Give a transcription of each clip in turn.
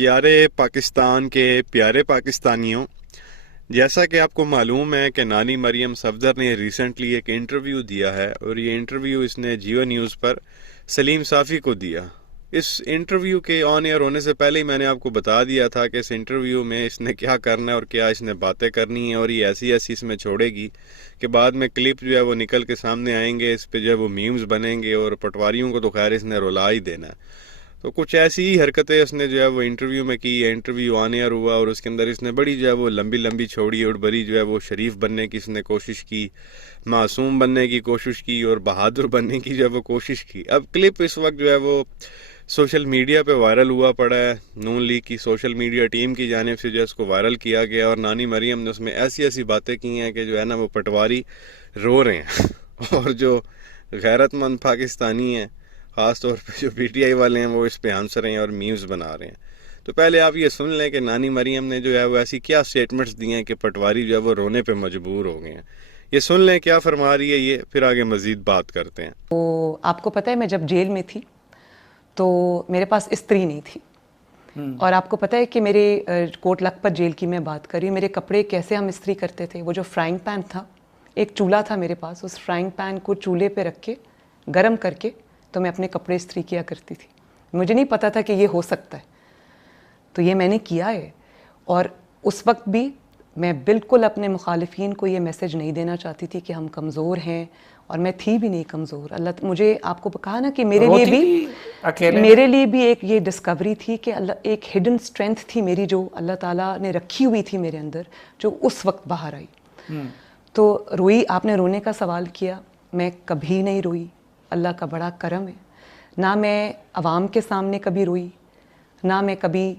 پیارے پاکستان کے پیارے پاکستانیوں، جیسا کہ آپ کو معلوم ہے کہ نانی مریم صفدر نے ریسنٹلی ایک انٹرویو دیا ہے، اور یہ انٹرویو اس نے جیو نیوز پر سلیم صافی کو دیا۔ اس انٹرویو کے آن ایئر ہونے سے پہلے ہی میں نے آپ کو بتا دیا تھا کہ اس انٹرویو میں اس نے کیا کرنا ہے اور کیا اس نے باتیں کرنی ہیں، اور یہ ایسی اس میں چھوڑے گی کہ بعد میں کلپ جو ہے وہ نکل کے سامنے آئیں گے، اس پہ جو ہے وہ میمز بنیں گے، اور پٹواریوں کو تو خیر اس نے رلا ہی دینا ہے۔ تو کچھ ایسی ہی حرکتیں اس نے جو ہے وہ انٹرویو میں کی۔ انٹرویو آن ایئر ہوا اور اس کے اندر اس نے بڑی جو ہے وہ لمبی چھوڑی اور بڑی جو ہے وہ شریف بننے کی اس نے کوشش کی، معصوم بننے کی کوشش کی، اور بہادر بننے کی جو ہے وہ کوشش کی۔ اب کلپ اس وقت جو ہے وہ سوشل میڈیا پہ وائرل ہوا پڑا ہے، نون لیگ کی سوشل میڈیا ٹیم کی جانب سے جو ہے اس کو وائرل کیا گیا، اور نانی مریم نے اس میں ایسی باتیں کی ہیں کہ جو ہے نا وہ پٹواری رو رہے ہیں اور جو غیرت مند پاکستانی ہیں، خاص طور پہ جو پی ٹی آئی والے ہیں، وہ اس پہ ہنس رہے ہیں اور میمز بنا رہے ہیں۔ تو پہلے آپ یہ سن لیں کہ نانی مریم نے جو ہے وہ ایسی کیا سٹیٹمنٹس دی ہیں کہ پٹواری جو ہے وہ رونے پہ مجبور ہو گئے ہیں۔ یہ سن لیں کیا فرما رہی ہے یہ، پھر آگے مزید بات کرتے ہیں۔ تو آپ کو پتہ ہے میں جب جیل میں تھی تو میرے پاس استری نہیں تھی، اور آپ کو پتہ ہے کہ میرے کوٹ لکھپت جیل کی میں بات کر رہی ہوں، میرے کپڑے کیسے ہم استری کرتے تھے۔ وہ جو فرائنگ پین تھا، ایک چولہا تھا میرے پاس، اس فرائنگ پین کو چولہے پہ رکھ کے گرم کر کے تو میں اپنے کپڑے استری کیا کرتی تھی۔ مجھے نہیں پتا تھا کہ یہ ہو سکتا ہے، تو یہ میں نے کیا ہے۔ اور اس وقت بھی میں بالکل اپنے مخالفین کو یہ میسج نہیں دینا چاہتی تھی کہ ہم کمزور ہیں، اور میں تھی بھی نہیں کمزور۔ اللہ مجھے آپ کو کہا نا کہ میرے لیے بھی ایک یہ ڈسکوری تھی کہ اللہ ایک ہڈن اسٹرینتھ تھی میری، جو اللہ تعالیٰ نے رکھی ہوئی تھی میرے اندر، جو اس وقت باہر آئی۔ تو روئی، آپ نے رونے کا سوال کیا، میں کبھی نہیں روئی، اللہ کا بڑا کرم ہے۔ نہ میں عوام کے سامنے کبھی روئی، نہ میں کبھی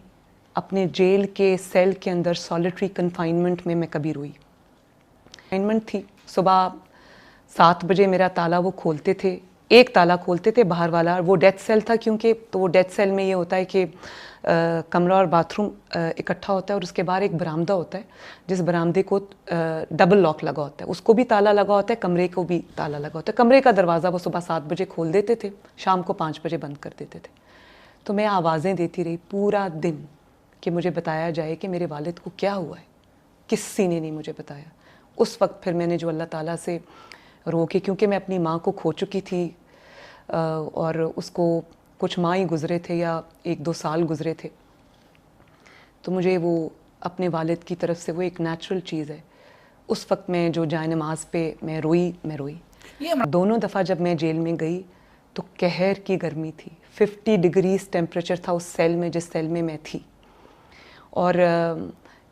اپنے جیل کے سیل کے اندر سالیٹری کنفائنمنٹ میں کبھی روئی۔ کنفائنمنٹ تھی، صبح 7 بجے میرا تالا وہ کھولتے تھے، ایک تالا کھولتے تھے باہر والا، وہ ڈیتھ سیل تھا کیونکہ، تو وہ ڈیتھ سیل میں یہ ہوتا ہے کہ کمرہ اور باتھ روم اکٹھا ہوتا ہے، اور اس کے باہر ایک برآمدہ ہوتا ہے، جس برآمدے کو ڈبل لاک لگا ہوتا ہے، اس کو بھی تالا لگا ہوتا ہے، کمرے کو بھی تالا لگا ہوتا ہے۔ کمرے کا دروازہ وہ صبح 7 بجے کھول دیتے تھے، شام کو 5 بجے بند کر دیتے تھے۔ تو میں آوازیں دیتی رہی پورا دن کہ مجھے بتایا جائے کہ میرے والد کو کیا ہوا ہے، کسی نے نہیں مجھے بتایا۔ اس وقت پھر میں نے جو اللہ تعالیٰ سے رو کے، کیونکہ میں اپنی ماں کو کھو چکی تھی، اور اس کو کچھ ماہ ہی گزرے تھے یا 1-2 سال گزرے تھے، تو مجھے وہ اپنے والد کی طرف سے وہ ایک نیچرل چیز ہے۔ اس وقت میں جو جائے نماز پہ میں روئی۔ دونوں دفعہ جب میں جیل میں گئی تو قہر کی گرمی تھی، 50 ڈگریز ٹیمپریچر تھا اس سیل میں، جس سیل میں تھی، اور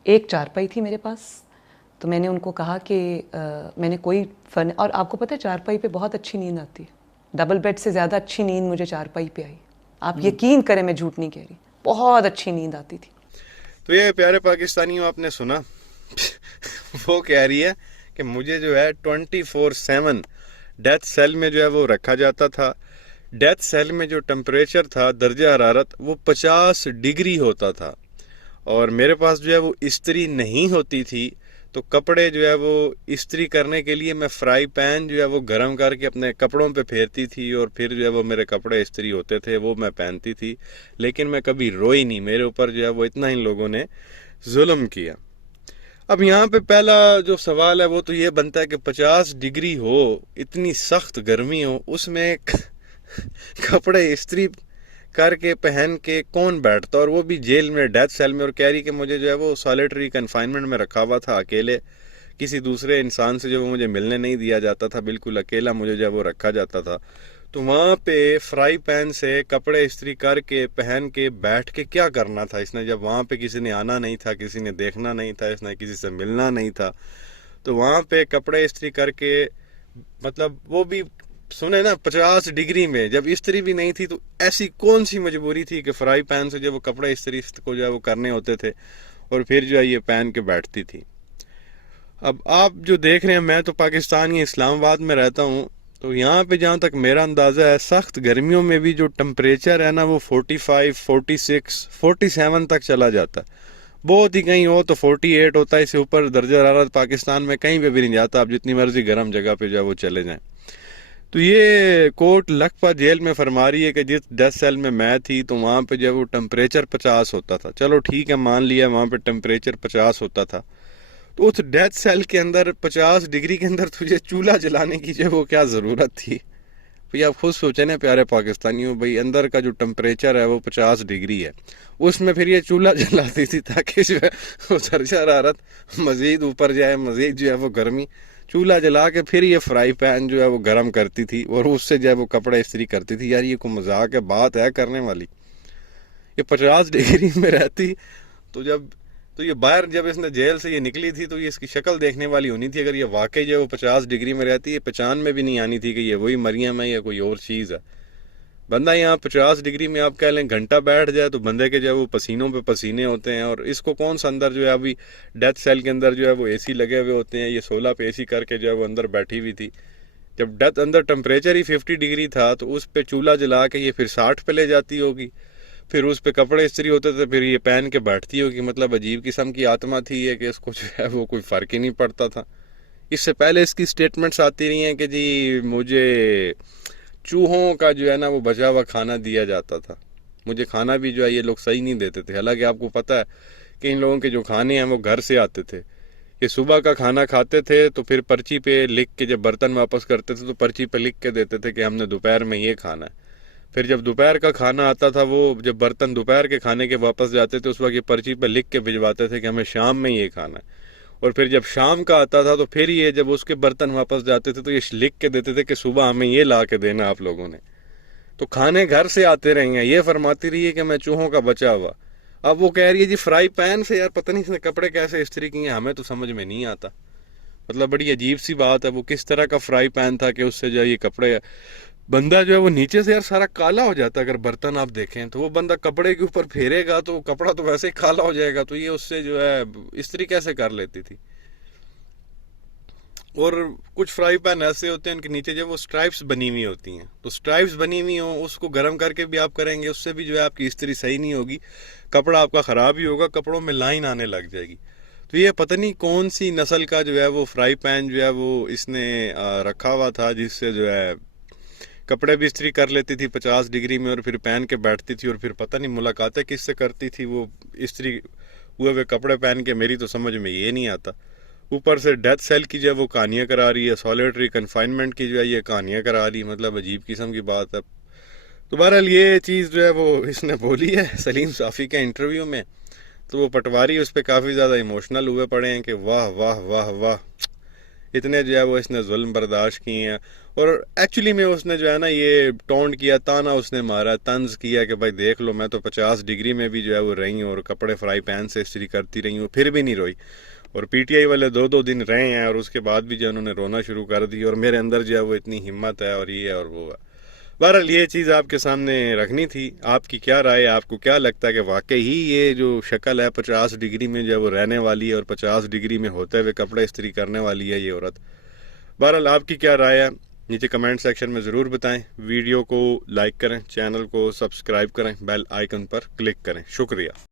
ایک چارپائی تھی میرے پاس۔ تو میں نے ان کو کہا کہ میں نے کوئی اور آپ کو پتہ ہے چارپائی پہ بہت اچھی نیند آتی ہے، ڈبل بیڈ سے زیادہ اچھی نیند مجھے چارپائی پہ آئی۔ آپ یقین کریں، میں جھوٹ نہیں کہہ رہی، بہت اچھی نیند آتی تھی۔ تو یہ پیارے پاکستانیوں، آپ نے سنا وہ کہہ رہی ہے کہ مجھے جو ہے 24/7 ڈیتھ سیل میں جو ہے وہ رکھا جاتا تھا۔ ڈیتھ سیل میں جو ٹمپریچر تھا، درجہ حرارت، وہ 50 ڈگری ہوتا تھا، اور میرے پاس جو ہے وہ استری نہیں ہوتی تھی، تو کپڑے جو ہے وہ استری کرنے کے لیے میں فرائی پین جو ہے وہ گرم کر کے اپنے کپڑوں پہ پھیرتی تھی، اور پھر جو ہے وہ میرے کپڑے استری ہوتے تھے، وہ میں پہنتی تھی، لیکن میں کبھی روئی نہیں۔ میرے اوپر جو ہے وہ اتنا ان لوگوں نے ظلم کیا۔ اب یہاں پہ پہلا جو سوال ہے وہ تو یہ بنتا ہے کہ 50 ڈگری ہو، اتنی سخت گرمی ہو، اس میں کپڑے استری کر کے پہن کے کون بیٹھتا، اور وہ بھی جیل میں ڈیتھ سیل میں، اور کہہ رہی کہ مجھے جو ہے وہ سالیٹری کنفائنمنٹ میں رکھا ہوا تھا، اکیلے، کسی دوسرے انسان سے جو وہ مجھے ملنے نہیں دیا جاتا تھا، بالکل اکیلا مجھے جو ہے وہ رکھا جاتا تھا۔ تو وہاں پہ فرائی پین سے کپڑے استری کر کے پہن کے بیٹھ کے کیا کرنا تھا اس نے، جب وہاں پہ کسی نے آنا نہیں تھا، کسی نے دیکھنا نہیں تھا، اس نے کسی سے ملنا نہیں تھا، تو وہاں پہ کپڑے استری کر کے، مطلب وہ بھی سنے نا 50 ڈگری میں، جب استری بھی نہیں تھی، تو ایسی کون سی مجبوری تھی کہ فرائی پین سے جو وہ کپڑے استری کو جو ہے وہ کرنے ہوتے تھے، اور پھر جو ہے یہ پہن کے بیٹھتی تھی۔ اب آپ جو دیکھ رہے ہیں، میں تو پاکستان یا اسلام آباد میں رہتا ہوں، تو یہاں پہ جہاں تک میرا اندازہ ہے، سخت گرمیوں میں بھی جو ٹمپریچر ہے نا وہ 45، 46، 47 تک چلا جاتا ہے۔ بہت ہی کہیں ہو تو 48 ہوتا ہے، اس سے اوپر درجہ حرارت پاکستان میں کہیں پہ بھی نہیں جاتا، آپ جتنی مرضی گرم جگہ پہ جو ہے وہ چلے جائیں۔ تو یہ کوٹ لکھپت جیل میں فرما رہی ہے کہ جس ڈیتھ سیل میں میں تھی تو وہاں پہ جب وہ ٹمپریچر 50 ہوتا تھا. چلو ٹھیک ہے مان لیا وہاں پہ ٹمپریچر 50 ہوتا تھا, تو اس ڈیتھ سیل کے اندر 50 ڈگری کے اندر تجھے چولہا جلانے کی جو وہ کیا ضرورت تھی؟ بھئی آپ خود سوچیں نا پیارے پاکستانیوں, بھئی اندر کا جو ٹمپریچر ہے وہ 50 ڈگری ہے, اس میں پھر یہ چولہا جلاتی تھی تاکہ جو ہے وہ درجہ حرارت مزید اوپر جائے, مزید جو ہے وہ گرمی, چولہا جلا کے پھر یہ فرائی پین جو ہے وہ گرم کرتی تھی اور اس سے جو ہے وہ کپڑے استری کرتی تھی. یار یہ کوئی مذاق ہے, بات ہے کرنے والی؟ یہ 50 ڈگری میں رہتی تو یہ باہر جب اس نے جیل سے یہ نکلی تھی تو یہ اس کی شکل دیکھنے والی ہونی تھی. اگر یہ واقعی جو ہے وہ 50 ڈگری میں رہتی, یہ پہچان میں بھی نہیں آنی تھی کہ یہ وہی مریم ہے یا کوئی اور چیز ہے. بندہ یہاں 50 ڈگری میں آپ کہہ لیں گھنٹہ بیٹھ جائے تو بندے کے جو ہے وہ پسینوں پہ پسینے ہوتے ہیں. اور اس کو کون سا اندر جو ہے ابھی ڈیتھ سیل کے اندر جو ہے وہ اے سی لگے ہوئے ہوتے ہیں, یہ 16 پہ اے سی کر کے جو ہے وہ اندر بیٹھی ہوئی تھی. جب ڈیتھ اندر ٹمپریچر ہی 50 ڈگری تھا تو اس پہ چولہا جلا کے یہ پھر 60 پہ لے جاتی ہوگی, پھر اس پہ کپڑے استری ہوتے تھے, پھر یہ پہن کے بیٹھتی ہوگی. مطلب عجیب قسم کی آتما تھی یہ کہ اس کو جو ہے وہ کوئی فرق ہی نہیں پڑتا تھا. اس سے پہلے اس کی سٹیٹمنٹس آتی رہی ہیں کہ جی مجھے چوہوں کا جو ہے نا وہ بچا ہوا کھانا دیا جاتا تھا, مجھے کھانا بھی جو ہے یہ لوگ صحیح نہیں دیتے تھے. حالانکہ آپ کو پتہ ہے کہ ان لوگوں کے جو کھانے ہیں وہ گھر سے آتے تھے. یہ صبح کا کھانا کھاتے تھے تو پھر پرچی پہ لکھ کے, جب برتن واپس کرتے تھے تو پرچی پہ لکھ کے دیتے تھے کہ ہم نے دوپہر میں یہ کھانا ہے. پھر جب دوپہر کا کھانا آتا تھا, وہ جب برتن دوپہر کے کھانے کے واپس جاتے تھے اس وقت یہ پرچی پہ لکھ کے بھجواتے تھے کہ ہمیں شام میں یہ کھانا ہے. اور پھر جب شام کا آتا تھا تو پھر یہ جب اس کے برتن واپس جاتے تھے تو یہ لکھ کے دیتے تھے کہ صبح ہمیں یہ لا کے دینا آپ لوگوں نے. تو کھانے گھر سے آتے رہے ہیں. یہ فرماتی رہی ہے کہ میں چوہوں کا بچا ہوا. اب وہ کہہ رہی ہے جی فرائی پین سے, یار پتہ نہیں اس نے کپڑے کیسے استری کیے ہیں, ہمیں تو سمجھ میں نہیں آتا. مطلب بڑی عجیب سی بات ہے. وہ کس طرح کا فرائی پین تھا کہ اس سے جو ہے یہ کپڑے, بندہ جو ہے وہ نیچے سے یار سارا کالا ہو جاتا ہے. اگر برتن آپ دیکھیں تو وہ بندہ کپڑے کے اوپر پھیرے گا تو کپڑا تو ویسے ہی کالا ہو جائے گا. تو یہ اس سے جو ہے استری کیسے کر لیتی تھی؟ اور کچھ فرائی پین ایسے ہوتے ہیں ان کے نیچے جو وہ سٹرائپس بنی ہوئی ہوتی ہیں, تو سٹرائپس بنی ہوئی ہوں اس کو گرم کر کے بھی آپ کریں گے, اس سے بھی جو ہے آپ کی استری صحیح نہیں ہوگی, کپڑا آپ کا خراب ہی ہوگا, کپڑوں میں لائن آنے لگ جائے گی. تو یہ پتہ نہیں کون سی نسل کا جو ہے وہ فرائی پین جو ہے وہ اس نے رکھا ہوا تھا, جس سے جو ہے کپڑے بھی استری کر لیتی تھی 50 ڈگری میں اور پھر پہن کے بیٹھتی تھی. اور پھر پتہ نہیں ملاقاتیں کس سے کرتی تھی وہ استری ہوئے ہوئے کپڑے پہن کے, میری تو سمجھ میں یہ نہیں آتا. اوپر سے ڈیتھ سیل کی جو ہے وہ کہانیاں کرا رہی ہے, سولیٹری کنفائنمنٹ کی جو ہے یہ کہانیاں کرا رہی ہے. مطلب عجیب قسم کی بات ہے. تو بہرحال یہ چیز جو ہے وہ اس نے بولی ہے سلیم صافی کے انٹرویو میں. تو وہ پٹواری اس پہ کافی زیادہ ایموشنل ہوئے پڑے ہیں کہ واہ واہ واہ واہ, اتنے جو ہے وہ اس نے ظلم برداشت کیے ہیں. اور ایکچولی میں اس نے جو ہے نا یہ ٹونٹ کیا, تانا اس نے مارا, طنز کیا کہ بھائی دیکھ لو میں تو 50 ڈگری میں بھی جو ہے وہ رہی ہوں اور کپڑے فرائی پین سے استری کرتی رہی ہوں, پھر بھی نہیں روئی. اور پی ٹی آئی والے 2 دن رہے ہیں اور اس کے بعد بھی جو انہوں نے رونا شروع کر دی. اور میرے اندر جو ہے وہ اتنی ہمت ہے اور یہ ہے اور وہ ہے. بہرحال یہ چیز آپ کے سامنے رکھنی تھی. آپ کی کیا رائے, آپ کو کیا لگتا ہے کہ واقعی ہی یہ جو شکل ہے 50 ڈگری میں جو ہے وہ رہنے والی ہے اور 50 ڈگری میں ہوتے ہوئے کپڑے استری کرنے والی ہے یہ عورت؟ بہرحال آپ کی کیا رائے ہے نیچے کمنٹ سیکشن میں ضرور بتائیں. ویڈیو کو لائک کریں, چینل کو سبسکرائب کریں, بیل آئیکن پر کلک کریں. شکریہ.